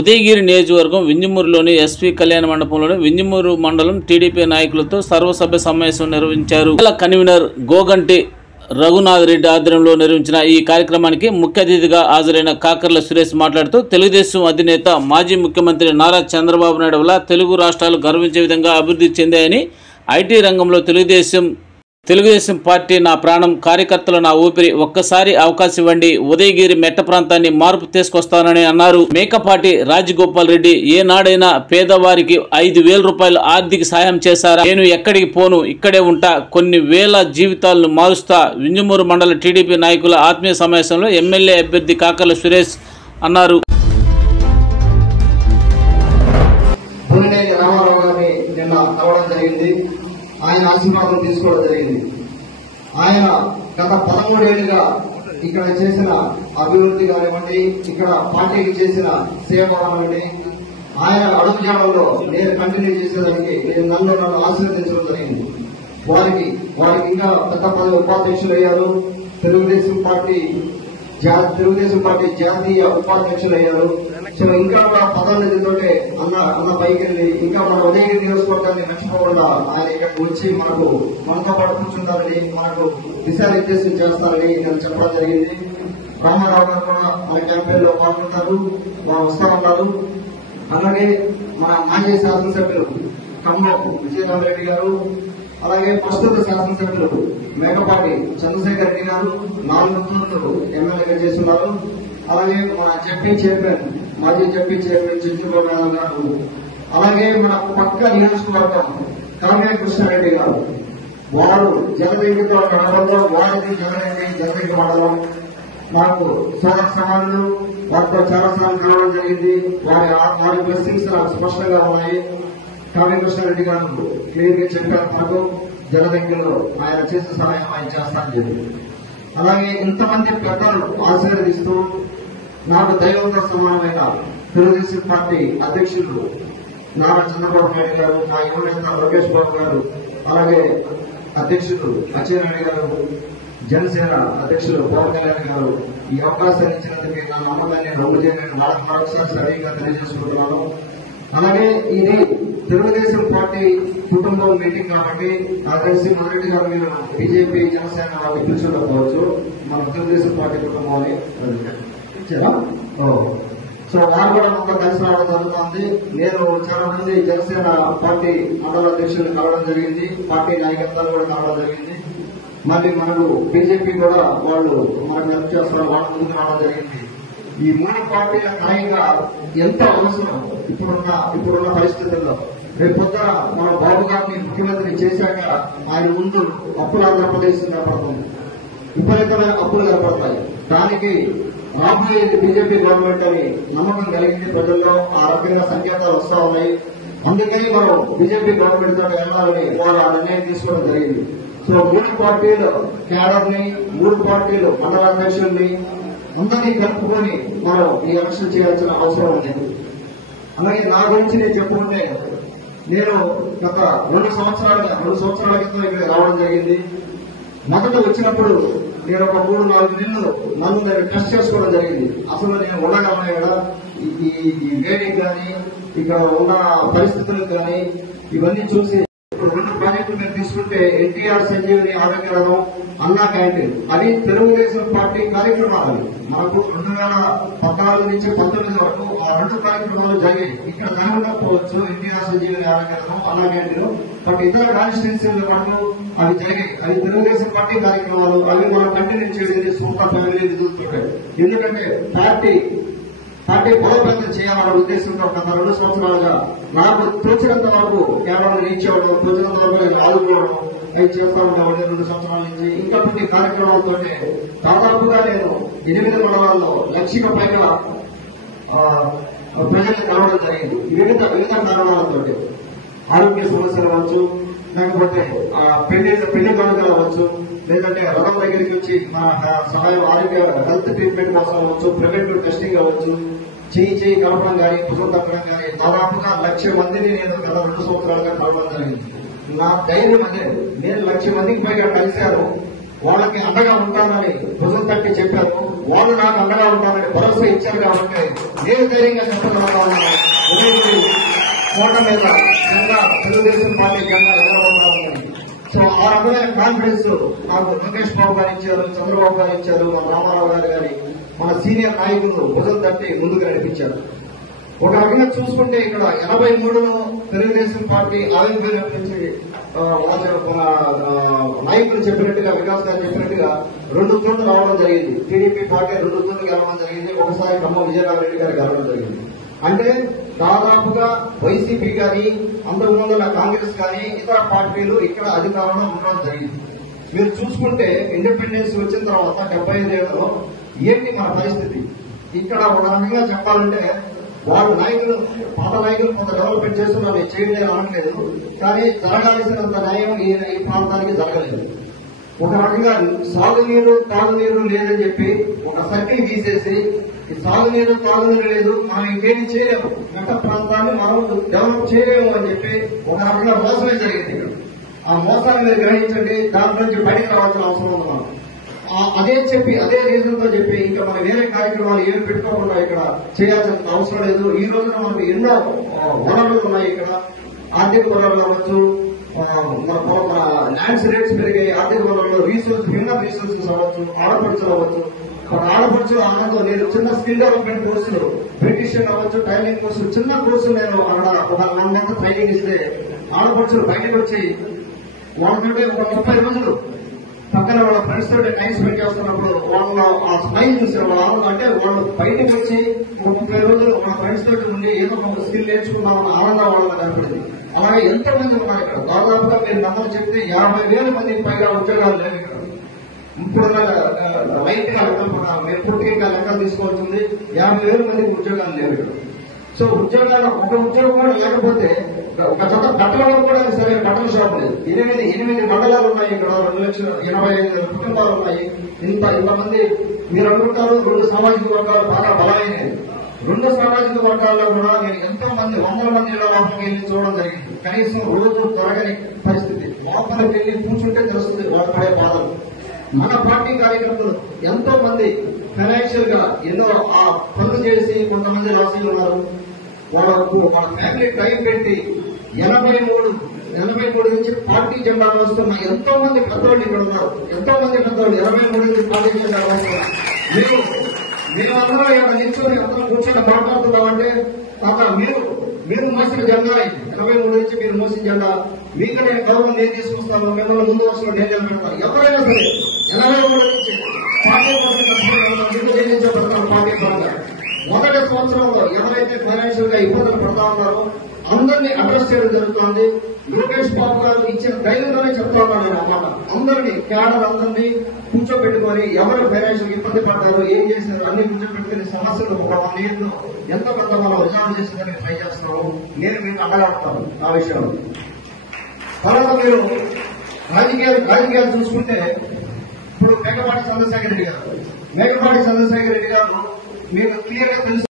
ఉదయగిరి నియోజకవర్గం వింజమూరులోని ఎస్పీ కళ్యాణ మండపంలోని వింజమూరు మండలం టీడీపీ నాయకులతో సర్వసభ్య సమావేశం నిర్వహించారు. కన్వీనర్ గోగంటి రఘునాథ్ రెడ్డి ఆధ్వర్యంలో నిర్వహించిన ఈ కార్యక్రమానికి ముఖ్య అతిథిగా హాజరైన కాకర్ల సురేష్ మాట్లాడుతూ తెలుగుదేశం అధినేత మాజీ ముఖ్యమంత్రి నారా చంద్రబాబు నాయుడు వల్ల తెలుగు రాష్ట్రాలు గర్వించే విధంగా అభివృద్ధి చెందాయని, ఐటీ రంగంలో తెలుగుదేశం పార్టీ నా ప్రాణం, కార్యకర్తలు నా ఊపిరి, ఒక్కసారి అవకాశం ఇవ్వండి, ఉదయగిరి మెట్ట ప్రాంతాన్ని మార్పు తీసుకొస్తానని అన్నారు. మేకపాటి రాజగోపాల్ రెడ్డి ఏనాడైనా పేదవారికి 5,000 రూపాయలు ఆర్థిక సాయం చేశారా? నేను ఎక్కడికి పోను, ఇక్కడే ఉంటా, కొన్ని వేల జీవితాలను మారుస్తా. వింజమూరు మండల టీడీపీ నాయకుల ఆత్మీయ సమావేశంలో ఎమ్మెల్యే అభ్యర్థి కాకర్ల సురేష్ అన్నారు. ఆయన ఆశీర్వాదం తీసుకోవడం జరిగింది. ఆయన గత 13 ఏళ్లుగా ఇక్కడ చేసిన అభివృద్ధి కానివ్వండి, ఇక్కడ పార్టీకి చేసిన సేవ కానివ్వండి, ఆయన అడుగుజాడల్లో నేను కంటిన్యూ చేసేదానికి నన్ను ఆశీర్వదించడం జరిగింది. వారికి ఇంకా పెద్ద పదవి ఉపాధ్యక్షులు అయ్యారు. తెలుగుదేశం పార్టీ జాతీయ ఉపాధ్యక్షులు అయ్యారు. సో ఇంకా పదోన్నతితోటే అన్న పైకి వెళ్ళి ఇంకా మన ఉదయగిరి నియోజకవర్గాన్ని మర్చిపోకుండా ఆయన ఇక్కడికి వచ్చి మనతో పాటు కూర్చుంటారని, మనకు దిశానిర్దేశం చేస్తారని నేను చెప్పడం జరిగింది. రామారావు గారు కూడా మన క్యాంపెయిన్ లో పాల్గొంటారు, వారు వస్తా ఉన్నారు. అలాగే మన మాజీ శాసనసభ్యులు ఖమ్మం విజయరామరెడ్డి గారు, అలాగే ప్రస్తుత శాసనసభ్యులు మేకపాటి చంద్రశేఖర్ రెడ్డి గారు 4 తూర్లు ఎమ్మెల్యేగా చేస్తున్నారు. అలాగే మన జడ్పీ చైర్మన్, మాజీ జడ్పీ చైర్మన్ చంద్రబాబు నాయుడు గారు, అలాగే మన పక్క నియోజకవర్గం కావ్య కృష్ణారెడ్డి గారు, వారు జగదేవితో మండలంలో వారికి జగదేవి మండలం నాకు సోదర సమానులు, వారితో చాలాసార్లు కలవడం జరిగింది. వారి బ్లెస్సింగ్స్ నాకు స్పష్టంగా ఉన్నాయి. కావ్య కృష్ణారెడ్డి గారు క్లియర్ గా చెప్పారు, మనకు జనదంగలో ఆయన చేసే సహాయం ఆయన చేస్తానని చెప్పి. అలాగే ఇంతమంది పెద్దలు ఆశీర్వదిస్తూ నాకు దైవంతో సమానమైన తెలుగుదేశం పార్టీ అధ్యక్షులు నారా చంద్రబాబు నాయుడు గారు, మా యువ నేత లోకేష్ బాబు గారు, అలాగే అధ్యక్షులు అచ్చెన్నాయుడు గారు, జనసేన అధ్యక్షులు పవన్ కళ్యాణ్ గారు ఈ అవకాశాన్ని ఇచ్చినందుకు నా నమ్మకాన్ని రద్దు చేయడానికి మరొకసారి సరిగ్గా తెలియజేసుకుంటున్నాను. అలాగే ఇది తెలుగుదేశం పార్టీ కుటుంబం మీటింగ్ కాబట్టి నాకు తెలిసి మొదటి గారు మీరు బీజేపీ జనసేన వాళ్ళు పిలుచుకోవచ్చు, మన తెలుగుదేశం పార్టీ కుటుంబం అని ఇచ్చారా? సో వారు కూడా మనతో కలిసి రావడం జరుగుతుంది. నేను చాలా మంది జనసేన పార్టీ మండల అధ్యక్షులు కలవడం జరిగింది, పార్టీ నాయకత్వాలు కూడా కలవడం జరిగింది. మళ్ళీ మనకు బీజేపీ కూడా వాళ్ళు మనకు హెల్ప్ చేస్తారు, వాళ్ళ ముందుకు రావడం జరిగింది. ఈ 3 పార్టీల నాయకుగా ఎంత అవసరం ఇప్పుడున్న పరిస్థితుల్లో. రేపు పొద్దున మన బాబు గారిని ముఖ్యమంత్రి చేశాక ఆయన ముందు అప్పుల ఆంధ్రప్రదేశ్ ఏర్పడుతుంది, విపరీతమైన అప్పులు ఏర్పడతాయి. దానికి రాబోయేది బీజేపీ గవర్నమెంట్ అని నమ్మకం కలిగింది ప్రజల్లో. ఆ రకంగా సంకేతాలు వస్తా ఉన్నాయి. అందుకని మనం బీజేపీ గవర్నమెంట్ తో వెళ్ళాలని వాళ్ళు ఆ నిర్ణయం తీసుకోవడం జరిగింది. సో 3 పార్టీలు క్యాడర్ ని, 3 పార్టీలు మండల అధ్యక్షుల్ని అందరినీ కలుపుకొని మనం ఈ ఎలక్షన్ చేయాల్సిన అవసరం ఉంది. అలాగే నా గురించి నేను చెప్పుకుంటే, నేను గత 2 సంవత్సరాల క్రితం ఇక్కడ రావడం జరిగింది. మొదట వచ్చినప్పుడు నేను ఒక 3-4 నెలలు నన్ను నేను టెస్ట్ చేసుకోవడం జరిగింది. అసలు నేను ఉండగలను ఇక్కడ, ఈ వేడికి కానీ ఇక్కడ ఉన్న పరిస్థితులకు కానీ ఇవన్నీ చూసి ఇప్పుడు 2 ప్రాజెక్టులు మీరు తీసుకుంటే ఎన్టీఆర్ సంజీవని ఆరోగ్యరథం, అన్నా క్యాంటీన్, అది తెలుగుదేశం పార్టీ కార్యక్రమాలు. మనకు 2014 నుంచి 19 వరకు ఆ 2 కార్యక్రమాలు జరిగాయి. ఇక్కడ జరగకపోవచ్చు ఎన్టీఆర్ సంజీవని ఆరోగ్యరథం, అన్నా క్యాంటీన్, బట్ ఇతర కాన్స్టిట్యున్సీల మనకు అవి జరిగాయి. అవి తెలుగుదేశం పార్టీ కార్యక్రమాలు. అవి మనం కంటిన్యూ చేసేది సొంత ఫ్యామిలీ నిధులతో. ఎందుకంటే పార్టీ బలోపేతం చేయాలన్న ఉద్దేశంతో గత 2 సంవత్సరాలుగా నాకు తోచినంత వరకు కేవలం రీచ్ అవ్వడం, తోచినంత వరకు నేను ఆదుకోవడం అవి చేస్తా ఉండేవాడి 2 సంవత్సరాల నుంచి. ఇంకా కొన్ని కార్యక్రమాలతో దాదాపుగా నేను 8 మండలాల్లో 1,00,000 పైగా ప్రజల్ని కలవడం జరిగింది. వివిధ కారణాలతో ఆరోగ్య సమస్యలు అవ్వచ్చు, లేకపోతే పెళ్లి కానుకలు అవ్వచ్చు, లేదంటే రథం దగ్గరికి వచ్చి మన సహాయం ఆరోగ్య హెల్త్ ట్రీట్మెంట్ కోసం అవ్వచ్చు, ప్రివెంటివ్ టెస్టింగ్ అవ్వచ్చు, చేయి కలపడం కానీ భుజం తగ్గడం కానీ దాదాపుగా 1,00,000 మందిని నేను గత 2 సంవత్సరాలుగా కలవడం జరిగింది. నా ధైర్యం అదే. నేను 1,00,000 మందికి పైగా కలిశాను. వాళ్ళకి అండగా ఉంటానని భుజం తట్టి చెప్పారు. వాళ్ళు నాకు అండగా ఉంటానని భరోసా ఇచ్చారు కాబట్టి నేను ధైర్యంగా చెప్పగలుగుతాను. కోట మీద జెండా తెలుగుదేశం పార్టీ జెండా ఎగరబోతున్నామని. సో ఆ రకమైన కాన్ఫిడెన్స్ నాకు లోకేష్ బాబు గారు ఇచ్చారు, చంద్రబాబు గారు ఇచ్చారు, మన రామారావు గారు గారి మన సీనియర్ నాయకులు భుజం తట్టి ముందుకు నడిపించారు. ఒక రకంగా చూసుకుంటే ఇక్కడ 83లో తెలుగుదేశం పార్టీ ఆవిర్భావం నుంచి మన నాయకులు చెప్పినట్టుగా, వికాస్ గారు చెప్పినట్టుగా 2 చోట్ల రావడం జరిగింది. టీడీపీ పార్టీ 2 చోట్ల గెలవడం జరిగింది. ఒకసారి ఖమ్మం విజయరామరెడ్డి గారు గెలవడం జరిగింది. అంటే దాదాపుగా వైసీపీ కానీ అంతకుముందున్న కాంగ్రెస్ కానీ ఇతర పార్టీలు ఇక్కడ అధికారంలో ఉండడం జరిగింది. మీరు చూసుకుంటే ఇండిపెండెన్స్ వచ్చిన తర్వాత 75 ఏళ్లలో ఏంటి మన పరిస్థితి? ఇక్కడ ఒక రకంగా చెప్పాలంటే వాళ్ళ నాయకులు, పాత నాయకులు కొంత డెవలప్మెంట్ చేస్తున్నారు, చేయలేదు అనట్లేదు. కానీ జరగాల్సినంత న్యాయం ఈ ప్రాంతానికి జరగలేదు. ఒక రకంగా సాగునీరు తాగునీరు లేదని చెప్పి ఒక సర్కిల్ గీసేసి ఈ సాగునీరు తాగునీరు లేదు, మనం ఇంకేమి చేయలేము, మెట్ట ప్రాంతాన్ని మనం డెవలప్ చేయలేము అని చెప్పి ఒక రకంగా మోసమే జరిగింది. ఇక్కడ ఆ మోసాన్ని మీరు గ్రహించండి, దాంట్లో నుంచి బయటకు రావాల్సిన అవసరం ఉంది. మనం అదే చెప్పి అదే రీజన్ తో చెప్పి ఇంకా మన వేరే కార్యక్రమాలు ఏమి పెట్టుకోకుండా ఇక్కడ చేయాల్సిన అవసరం లేదు. ఈ రోజున మనకు ఎన్నో వనరులు ఉన్నాయి. ఇక్కడ ఆర్థిక వనరులు అవ్వచ్చు, మన ల్యాండ్స్ రేట్స్ పెరిగాయి, ఆర్థిక వనరులు, రీసోర్స్, హ్యూమన్ రీసోర్సెస్ అవ్వచ్చు, ఆడపడుచులు అవ్వచ్చు. ఆడపడుచులు ఆనందం, నేను చిన్న స్కిల్ డెవలప్మెంట్ కోర్సులు, బ్యూటిషియన్ అవ్వచ్చు, టైలింగ్ కోర్సు, చిన్న కోర్సు నేను అక్కడ ఒక 1 month ట్రైనింగ్ ఇస్తే ఆడపడుచులు బయటకు వచ్చి వాళ్ళకంటే ఒక 30 రోజులు పక్కన వాళ్ళ ఫ్రెండ్స్ తోటి టైం స్పెండ్ చేస్తున్నప్పుడు వాళ్ళ ఆ స్మైల్ చూసారు. వాళ్ళ ఆనందం అంటే వాళ్ళు బయటకు వచ్చి 30 రోజులు మన ఫ్రెండ్స్ తోటి ఉండి ఏదో ఒక స్కిల్ నేర్చుకున్నామన్న ఆనందం వాళ్ళకి కనపడింది. అలాగే ఎంతో మంది ఉన్నారు ఇక్కడ. దాదాపుగా మీరు నమ్మని చెప్తే 50,000 మందికి పైగా ఉద్యోగాలు లేవు ఇక్కడ. ఇప్పుడున్న రైట్ గా మీరు పూర్తిగా లెక్కలు తీసుకోవాల్సింది 50,000 మందికి ఉద్యోగాలు లేవు ఇక్కడ. సో ఉద్యోగాలు ఒక ఉద్యోగం కూడా లేకపోతే ఒక చోట బట్టల కూడా సరే బట్టల షాప్ లేదు. 8 మండలాలు ఉన్నాయి ఇక్కడ, 2,85,000 కుటుంబాలు ఉన్నాయి. ఇంతమంది మీరు అనుకుంటారు 2 సామాజిక వర్గాలు బాగా బలమైనవి. 2 సామాజిక వర్గాల్లో కూడా నేను ఎంతో మంది 100 మంది లోపలికి వెళ్ళి చూడడం జరిగింది. కనీసం రోజు త్వరగని పరిస్థితి. లోపలికి వెళ్ళి కూర్చుంటే తెలుస్తుంది వాళ్ళ పడే బాధలు. మన పార్టీ కార్యకర్తలు ఎంతో మంది ఫైనాన్షియల్ గా ఎన్నో ఆ పనులు చేసి కొంతమంది రాశులు ఉన్నారు. వాళ్ళకు మన ఫ్యామిలీ టైం పెట్టి 83 నుంచి పార్టీ జెండా వస్తున్న ఎంతో మంది పెద్దవాళ్ళు ఇక్కడ ఉన్నారు. ఎంతో మంది పెద్దవాళ్ళు 83 నుంచి పార్టీ జెండా వస్తున్నారు. మేమందరం ఇక్కడ నిల్చొని అందరం కూర్చొని మాట్లాడుతున్నామంటే తాత మీరు మోసిన జెండా 83 నుంచి మీరు మోసిన జెండా, మీకనే గౌరవం నేను తీసుకొస్తాను, మిమ్మల్ని ముందు వరుసలో నేను నిలబెడతాను. ఎవరైనా సరే 83 నుంచి పార్టీ కోసం పార్టీ పరంగా మొదటి సంవత్సరంలో ఎవరైతే ఫైనాన్షియల్ గా ఇబ్బందులు పడతా ఉన్నారో అందరినీ అడ్రస్ చేయడం జరుగుతుంది. లోకేష్ బాబు గారు ఇచ్చిన ధైర్యంలోనే చెప్తా ఉన్నాను నేను అన్నమాట. అందరినీ క్యాడర్ అందరినీ కూర్చోబెట్టుకొని ఎవరు ఫైనాన్షియల్ ఇబ్బంది పడ్డారు, ఏం చేశారు అన్ని కూర్చోబెట్టుకుని సమస్యలు ఒక 1 year ఎంత పెద్ద మనం రిజాల్వ్ చేసేదానికి ట్రై చేస్తున్నాము. నేను మీకు అండగాడుతాను ఆ విషయంలో. తర్వాత మీరు రాజకీయాలు చూసుకుంటే ఇప్పుడు మేకపాటి చంద్రశేఖర్ రెడ్డి గారు మీకు క్లియర్ గా తెలుసు.